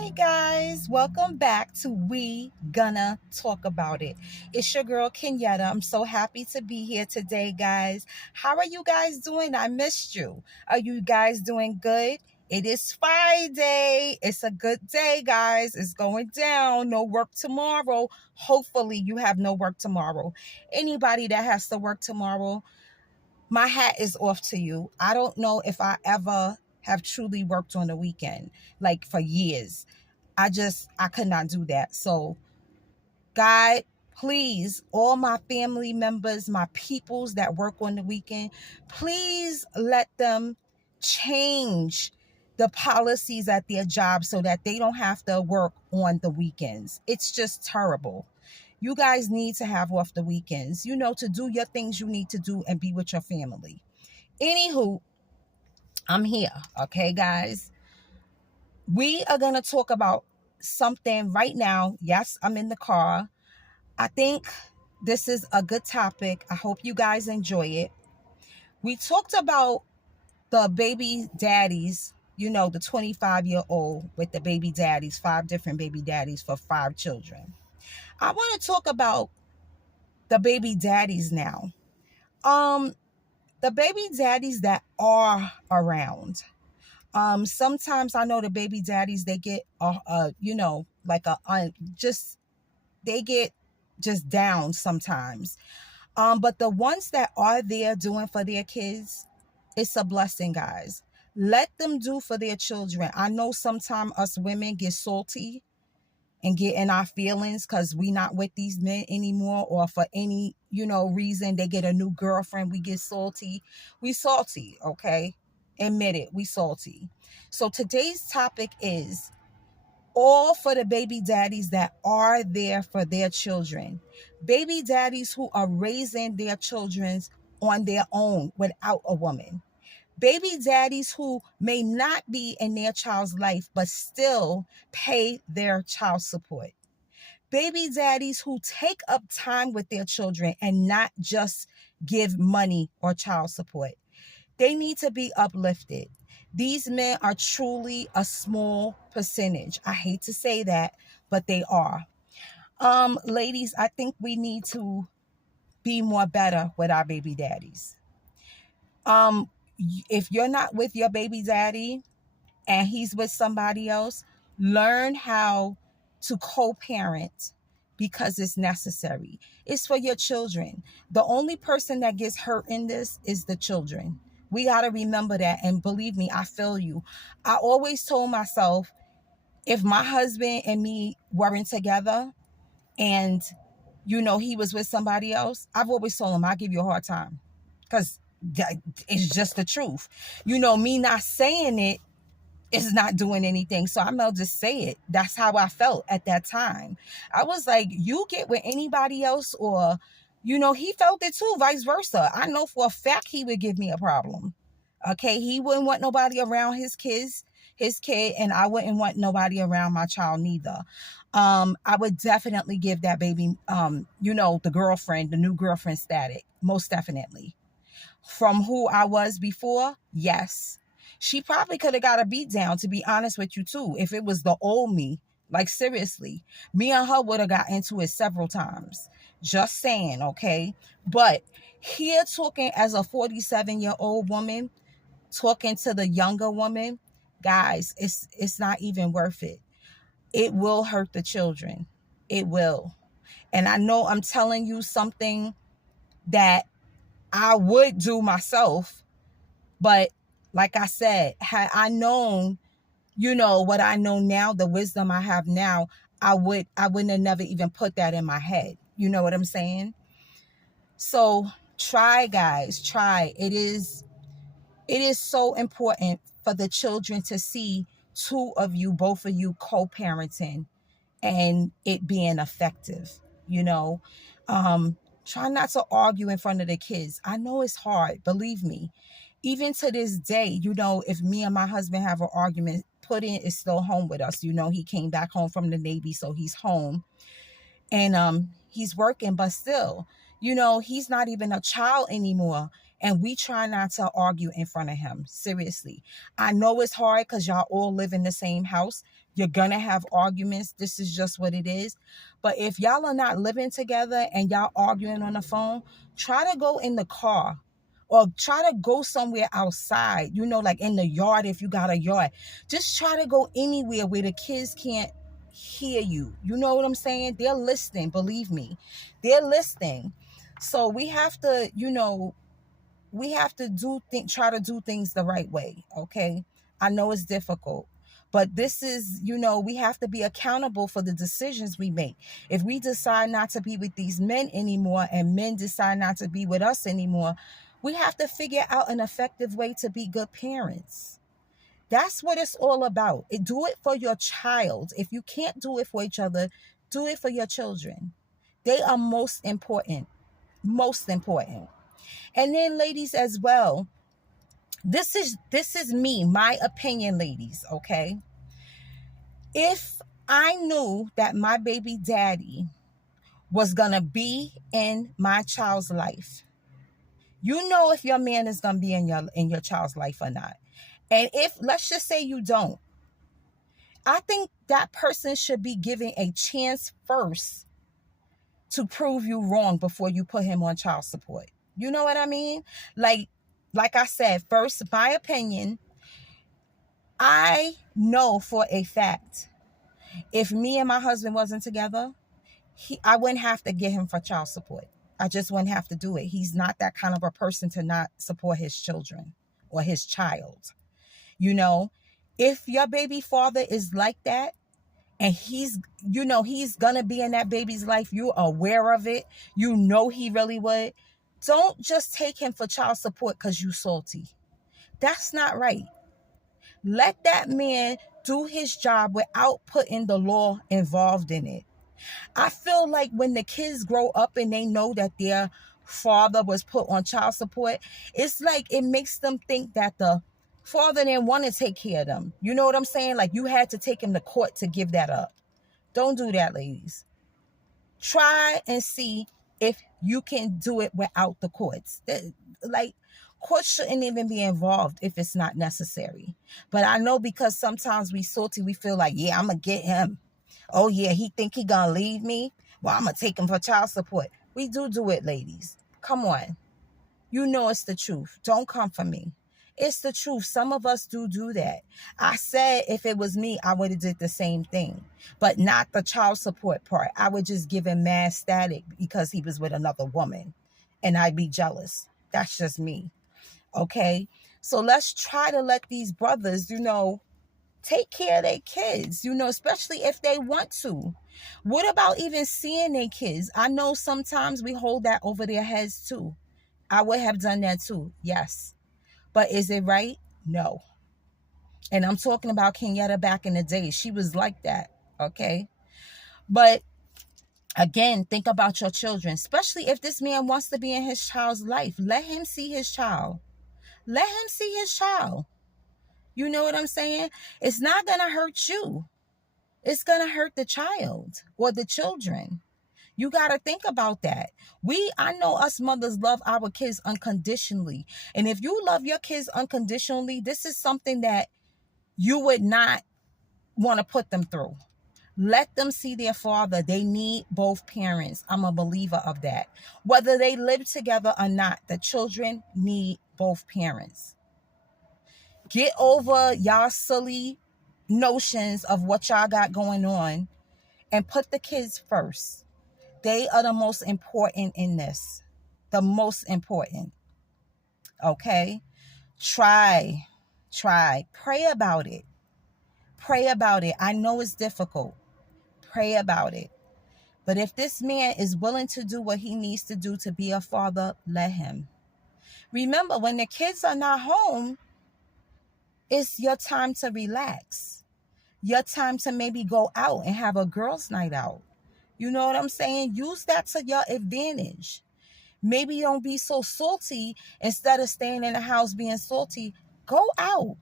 Hey guys, welcome back to We Gonna Talk About It. It's your girl Kenyatta. I'm so happy to be here today, guys. How are you guys doing? I missed you. Are you guys doing good? It is Friday. It's a good day, guys. It's going down. No work tomorrow. Hopefully, you have no work tomorrow. Anybody that has to work tomorrow, my hat is off to you. I don't know if I ever have truly worked on the weekend, like for years. I could not do that. So, God, please, all my family members, my peoples that work on the weekend, please let them change the policies at their job so that they don't have to work on the weekends. It's just terrible. You guys need to have off the weekends, to do your things you need to do and be with your family. Anywho, I'm here. Okay, guys. We are going to talk about something right now. Yes, I'm in the car. I think this is a good topic. I hope you guys enjoy it. We talked about the baby daddies, the 25-year-old with the baby daddies, 5 different baby daddies for 5 children. I want to talk about the baby daddies now. The baby daddies that are around. Sometimes I know the baby daddies, they get they get just down sometimes. But the ones that are there doing for their kids, it's a blessing, guys. Let them do for their children. I know sometimes us women get salty and get in our feelings because we not with these men anymore, or for any, reason they get a new girlfriend, we get salty. We salty, okay? Admit it, we salty. So today's topic is all for the baby daddies that are there for their children. Baby daddies who are raising their children on their own without a woman. Baby daddies who may not be in their child's life, but still pay their child support. Baby daddies who take up time with their children and not just give money or child support. They need to be uplifted. These men are truly a small percentage. I hate to say that, but they are. Ladies, I think we need to be more better with our baby daddies. If you're not with your baby daddy and he's with somebody else, learn how to co-parent because it's necessary. It's for your children. The only person that gets hurt in this is the children. We got to remember that. And believe me, I feel you. I always told myself, if my husband and me weren't together and, he was with somebody else, I've always told him, I'll give you a hard time. Because it's just the truth. Me not saying it is not doing anything. So I'm going to just say it. That's how I felt at that time. I was like, you get with anybody else, or, he felt it too, vice versa. I know for a fact he would give me a problem. Okay. He wouldn't want nobody around his kid, and I wouldn't want nobody around my child neither. I would definitely give that baby, the new girlfriend static. Most definitely. From who I was before, yes. She probably could have got a beat down, to be honest with you, too. If it was the old me, like seriously, me and her would have got into it several times. Just saying, okay? But here talking as a 47-year-old woman, talking to the younger woman, guys, it's not even worth it. It will hurt the children. It will. And I know I'm telling you something that I would do myself, but like I said, had I known, what I know now, the wisdom I have now, I wouldn't have never even put that in my head. You know what I'm saying? So try, guys, try. It is so important for the children to see both of you co-parenting and it being effective, Try not to argue in front of the kids. I know it's hard, believe me. Even to this day, if me and my husband have an argument, Puddin is still home with us. He came back home from the Navy, so he's home. And he's working, but still, he's not even a child anymore. And we try not to argue in front of him. Seriously. I know it's hard because y'all all live in the same house. You're gonna have arguments. This is just what it is. But if y'all are not living together and y'all arguing on the phone, try to go in the car or try to go somewhere outside, like in the yard if you got a yard. Just try to go anywhere where the kids can't hear you. You know what I'm saying? They're listening, believe me. They're listening. So we have to, try to do things the right way, okay? I know it's difficult, but this is, we have to be accountable for the decisions we make. If we decide not to be with these men anymore and men decide not to be with us anymore, we have to figure out an effective way to be good parents. That's what it's all about. Do it for your child. If you can't do it for each other, do it for your children. They are most important. Most important. And then ladies as well, this is me, my opinion, ladies, okay? If I knew that my baby daddy was gonna be in my child's life, if your man is gonna be in your child's life or not. And if, let's just say you don't, I think that person should be given a chance first to prove you wrong before you put him on child support. You know what I mean? Like I said, first, my opinion, I know for a fact, if me and my husband wasn't together, I wouldn't have to get him for child support. I just wouldn't have to do it. He's not that kind of a person to not support his children or his child. If your baby father is like that, and he's gonna be in that baby's life, you're aware of it, he really would, don't just take him for child support because you salty. That's not right. Let that man do his job without putting the law involved in it. I feel like when the kids grow up and they know that their father was put on child support, it's like it makes them think that the father didn't want to take care of them. You know what I'm saying? Like you had to take him to court to give that up. Don't do that, ladies. Try and see if you can do it without the courts. Like, courts shouldn't even be involved if it's not necessary. But I know because sometimes we salty, we feel like, yeah, I'm going to get him. Oh, yeah, he think he going to leave me? Well, I'm going to take him for child support. We do it, ladies. Come on. It's the truth. Don't come for me. It's the truth. Some of us do that. I said if it was me, I would have did the same thing, but not the child support part. I would just give him mad static because he was with another woman and I'd be jealous. That's just me. Okay. So let's try to let these brothers, take care of their kids, especially if they want to. What about even seeing their kids? I know sometimes we hold that over their heads too. I would have done that too. Yes. But is it right? No. And I'm talking about Kenyatta back in the day. She was like that. Okay. But again, think about your children, especially if this man wants to be in his child's life. Let him see his child. Let him see his child. You know what I'm saying? It's not going to hurt you. It's going to hurt the child or the children. You got to think about that. I know us mothers love our kids unconditionally. And if you love your kids unconditionally, this is something that you would not want to put them through. Let them see their father. They need both parents. I'm a believer of that. Whether they live together or not, the children need both parents. Get over y'all silly notions of what y'all got going on and put the kids first. They are the most important in this. The most important. Okay? Try. Pray about it. Pray about it. I know it's difficult. Pray about it. But if this man is willing to do what he needs to do to be a father, let him. Remember, when the kids are not home, it's your time to relax. Your time to maybe go out and have a girls' night out. You know what I'm saying? Use that to your advantage. Maybe don't be so salty. Instead of staying in the house being salty, go out.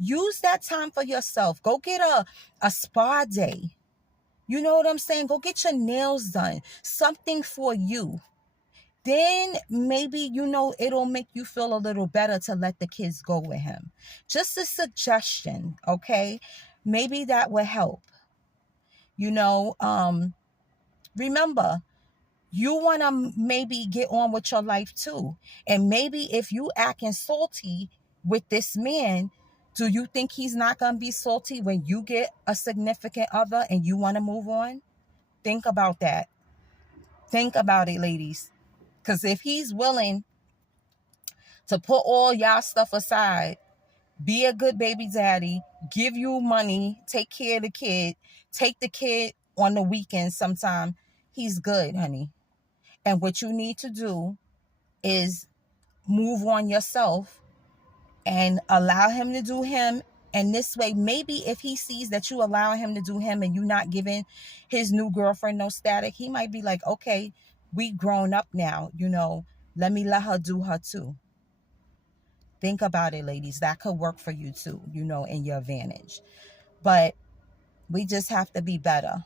Use that time for yourself. Go get a spa day. You know what I'm saying? Go get your nails done. Something for you. Then maybe, it'll make you feel a little better to let the kids go with him. Just a suggestion, okay? Maybe that would help. You know, remember, you want to maybe get on with your life too. And maybe if you acting salty with this man, do you think he's not going to be salty when you get a significant other and you want to move on? Think about that. Think about it, ladies. Because if he's willing to put all y'all stuff aside, be a good baby daddy, give you money, take care of the kid, take the kid on the weekend sometime, he's good, honey. And what you need to do is move on yourself and allow him to do him. And this way, maybe if he sees that you allow him to do him and you not giving his new girlfriend no static, he might be like, okay, we grown up now, let me let her do her too. Think about it, ladies. That could work for you too, in your advantage. But we just have to be better.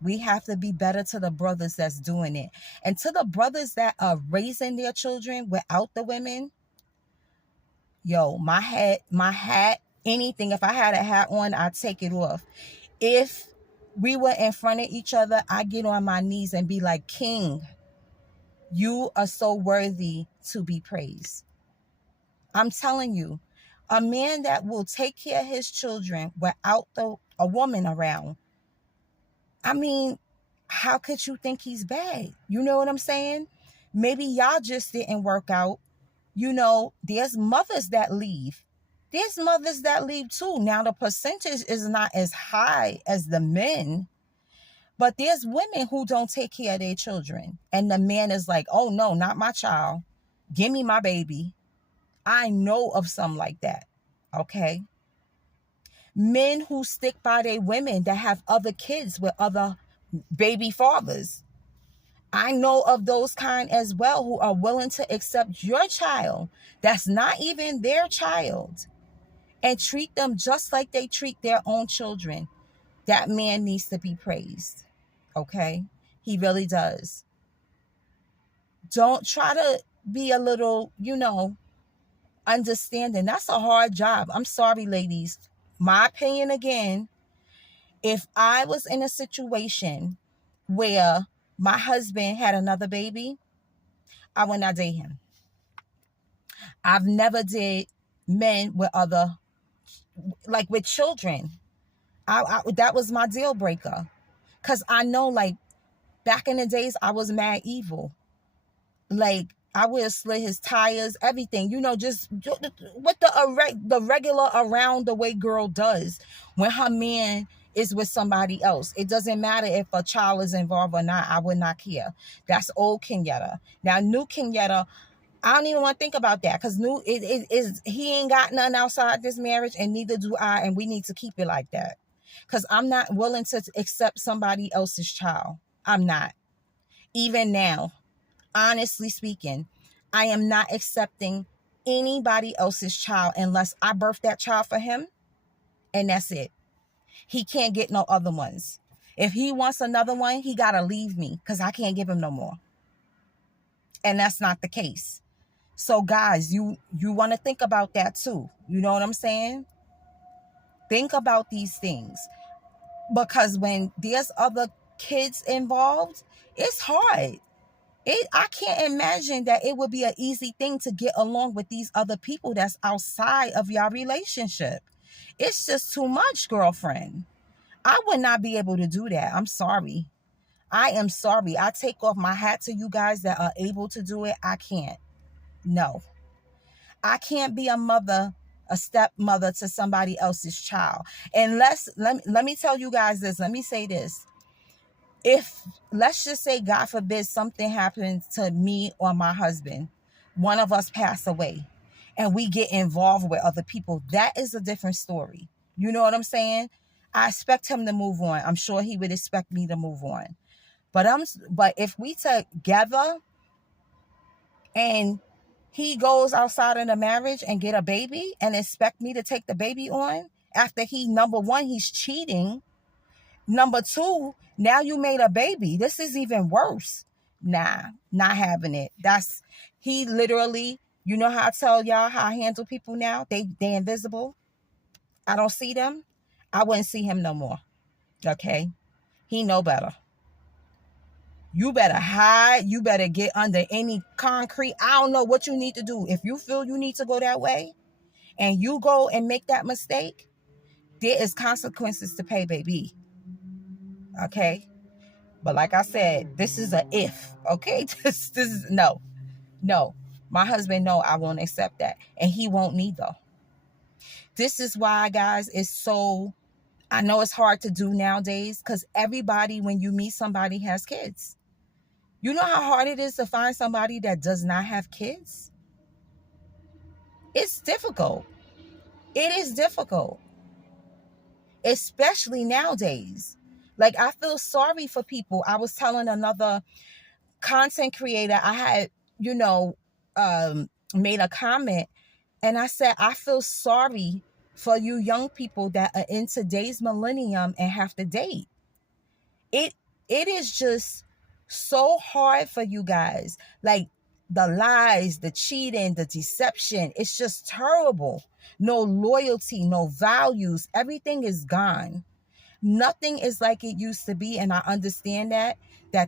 We have to be better to the brothers that's doing it. And to the brothers that are raising their children without the women, yo, my hat, anything. If I had a hat on, I'd take it off. If we were in front of each other, I get on my knees and be like, King, you are so worthy to be praised. I'm telling you, a man that will take care of his children without a woman around, I mean, how could you think he's bad? You know what I'm saying? Maybe y'all just didn't work out. There's mothers that leave. There's mothers that leave too. Now, the percentage is not as high as the men, but there's women who don't take care of their children. And the man is like, oh no, not my child. Give me my baby. I know of some like that. Okay. Men who stick by their women that have other kids with other baby fathers. I know of those kind as well who are willing to accept your child that's not even their child and treat them just like they treat their own children. That man needs to be praised. Okay? He really does. Don't try to be a little, understanding. That's a hard job. I'm sorry, ladies. My opinion again, if I was in a situation where my husband had another baby, I would not date him. I've never did men with with children. That was my deal breaker. Because I know, like, back in the days, I was mad evil. Like, I would have slit his tires, everything, just what the regular around the way girl does when her man is with somebody else. It doesn't matter if a child is involved or not. I would not care. That's old Kenyatta. Now, new Kenyatta, I don't even want to think about that because he ain't got nothing outside this marriage, and neither do I, and we need to keep it like that. Because I'm not willing to accept somebody else's child. I'm not. Even now. Honestly speaking, I am not accepting anybody else's child unless I birth that child for him, and that's it. He can't get no other ones. If he wants another one, he got to leave me because I can't give him no more. And that's not the case. So guys, you want to think about that too. You know what I'm saying? Think about these things. Because when there's other kids involved, it's hard. I can't imagine that it would be an easy thing to get along with these other people that's outside of your relationship. It's just too much, girlfriend. I would not be able to do that. I'm sorry. I am sorry. I take off my hat to you guys that are able to do it. I can't. No. I can't be a stepmother to somebody else's child. Unless, let me tell you guys this. Let me say this. If, let's just say, God forbid, something happens to me or my husband, one of us pass away, and we get involved with other people, that is a different story. You know what I'm saying? I expect him to move on. I'm sure he would expect me to move on. But if we together and he goes outside of the marriage and get a baby and expect me to take the baby on after number one, he's cheating. Number two, now you made a baby. This is even worse. Nah, not having it. He literally, you know how I tell y'all how I handle people now? They invisible. I don't see them. I wouldn't see him no more. Okay? He know better. You better hide. You better get under any concrete. I don't know what you need to do. If you feel you need to go that way and you go and make that mistake, there is consequences to pay, baby. Okay? But like I said, this is a if. Okay? This is no. My husband, no, I won't accept that. And he won't neither. This is why, guys, it's so, I know it's hard to do nowadays because everybody, when you meet somebody, has kids. You know how hard it is to find somebody that does not have kids? It's difficult. It is difficult, especially nowadays. Like, I feel sorry for people. I was telling another content creator, I had, made a comment, and I said, I feel sorry for you young people that are in today's millennium and have to date. It is just so hard for you guys. Like, the lies, the cheating, the deception, it's just terrible. No loyalty, no values, everything is gone. Nothing is like it used to be, and I understand that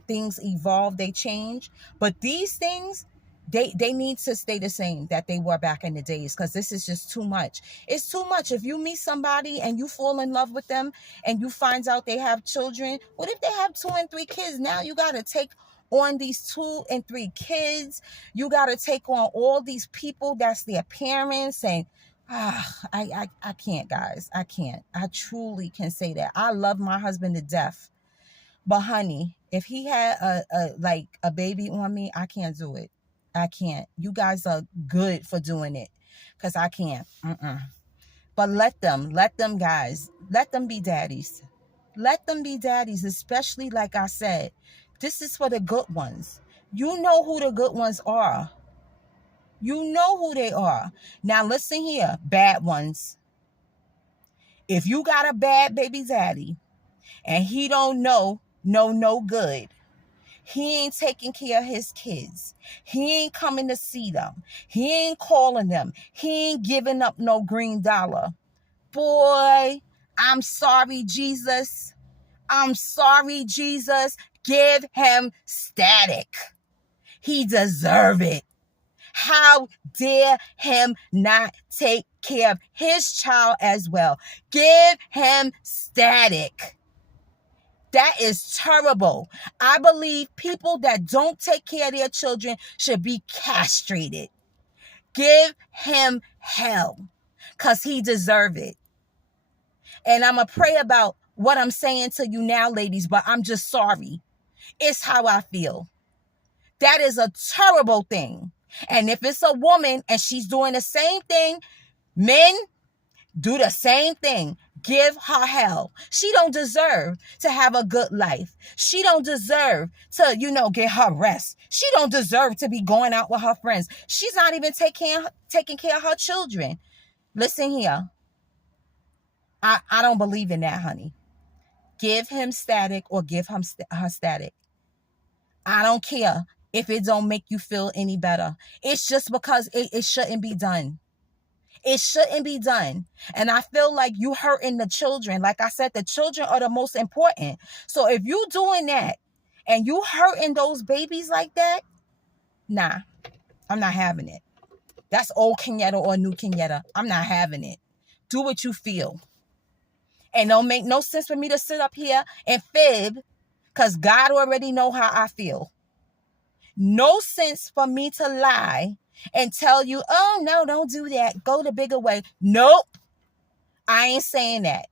things evolve, they change, but these things, they need to stay the same that they were back in the days, because this is just too much. It's too much. If you meet somebody and you fall in love with them and you find out they have children, what if they have 2 and 3 kids? Now you got to take on these 2 and 3 kids. You got to take on all these people that's their parents, and I can't, guys. I can't. I truly can say that. I love my husband to death. But honey, if he had a baby on me, I can't do it. I can't. You guys are good for doing it, because I can't. But let them guys, let them be daddies. Let them be daddies, especially, like I said, this is for the good ones. You know who the good ones are. You know who they are. Now listen here, bad ones. If you got a bad baby daddy and he don't know no good, he ain't taking care of his kids, he ain't coming to see them, he ain't calling them, he ain't giving up no green dollar, boy, I'm sorry, Jesus. I'm sorry, Jesus. Give him static. He deserve it. How dare him not take care of his child as well? Give him static. That is terrible. I believe people that don't take care of their children should be castrated. Give him hell, because he deserve it. And I'm going to pray about what I'm saying to you now, ladies, but I'm just sorry. It's how I feel. That is a terrible thing. And if it's a woman and she's doing the same thing, men, do the same thing. Give her hell. She don't deserve to have a good life. She don't deserve to, get her rest. She don't deserve to be going out with her friends. She's not even taking care of her children. Listen here. I don't believe in that, honey. Give him static or give her static. I don't care if it don't make you feel any better. It's just because it shouldn't be done. It shouldn't be done. And I feel like you hurting the children. Like I said, the children are the most important. So if you doing that and you hurting those babies like that, nah, I'm not having it. That's old Kenyatta or new Kenyatta. I'm not having it. Do what you feel. And don't make no sense for me to sit up here and fib, because God already know how I feel. No sense for me to lie and tell you, oh, no, don't do that. Go the bigger way. Nope. I ain't saying that.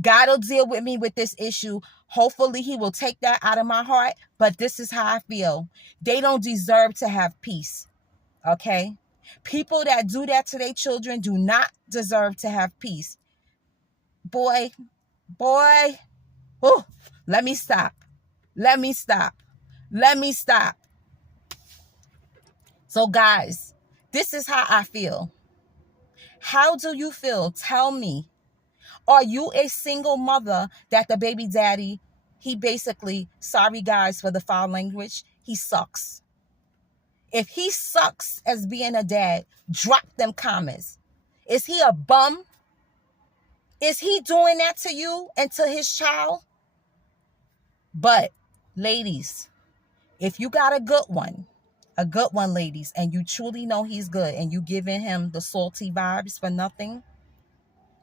God will deal with me with this issue. Hopefully he will take that out of my heart. But this is how I feel. They don't deserve to have peace. Okay? People that do that to their children do not deserve to have peace. Boy. Oh, let me stop. So guys, this is how I feel. How do you feel? Tell me. Are you a single mother that the baby daddy, he basically, sorry guys for the foul language, he sucks. If he sucks as being a dad, drop them comments. Is he a bum? Is he doing that to you and to his child? But ladies, if you got a good one, ladies, and you truly know he's good and you giving him the salty vibes for nothing,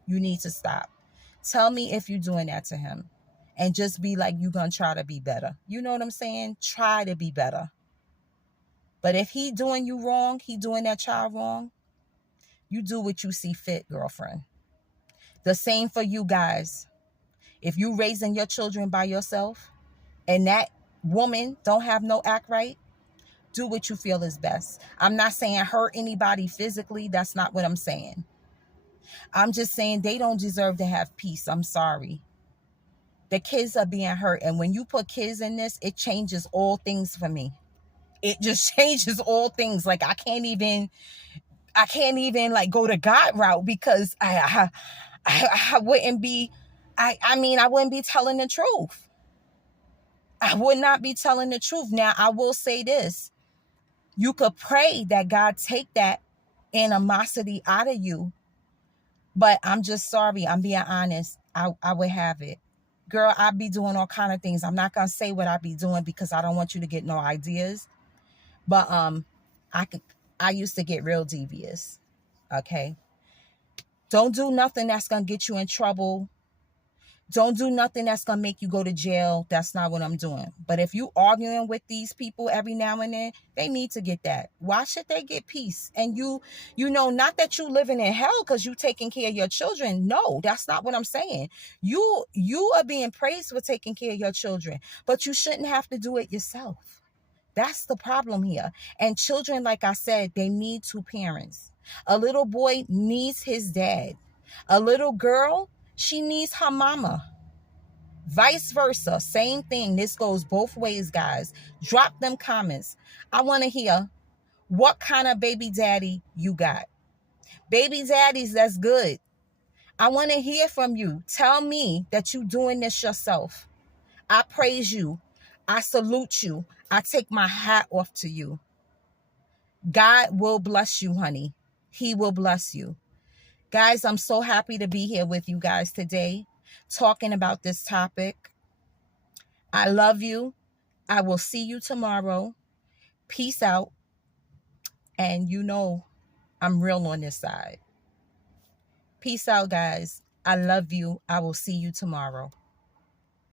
you need to stop. Tell me if you're doing that to him. And just be like, you're going to try to be better. You know what I'm saying? Try to be better. But if he doing you wrong, he doing that child wrong, you do what you see fit, girlfriend. The same for you guys. If you raising your children by yourself and that woman don't have no act right, do what you feel is best. I'm not saying hurt anybody physically. That's not what I'm saying. I'm just saying they don't deserve to have peace. I'm sorry. The kids are being hurt. And when you put kids in this, it changes all things for me. It just changes all things. Like I can't even like go the God route because I wouldn't be, I wouldn't be telling the truth. I would not be telling the truth. Now, I will say this. You could pray that God take that animosity out of you. But I'm just sorry. I'm being honest. I would have it. Girl, I be doing all kind of things. I'm not going to say what I be doing because I don't want you to get no ideas. But I used to get real devious. Okay? Don't do nothing that's going to get you in trouble. Don't do nothing that's going to make you go to jail. That's not what I'm doing. But if you arguing with these people every now and then, they need to get that. Why should they get peace? And you know, not that you living in hell because you taking care of your children. No, that's not what I'm saying. You are being praised for taking care of your children, but you shouldn't have to do it yourself. That's the problem here. And children, like I said, they need two parents. A little boy needs his dad. A little girl, she needs her mama. Vice versa. Same thing. This goes both ways, guys. Drop them comments. I want to hear what kind of baby daddy you got. Baby daddies, that's good. I want to hear from you. Tell me that you doing this yourself. I praise you. I salute you. I take my hat off to you. God will bless you, honey. He will bless you. Guys, I'm so happy to be here with you guys today, talking about this topic. I love you. I will see you tomorrow. Peace out. And you know, I'm real on this side. Peace out, guys. I love you. I will see you tomorrow.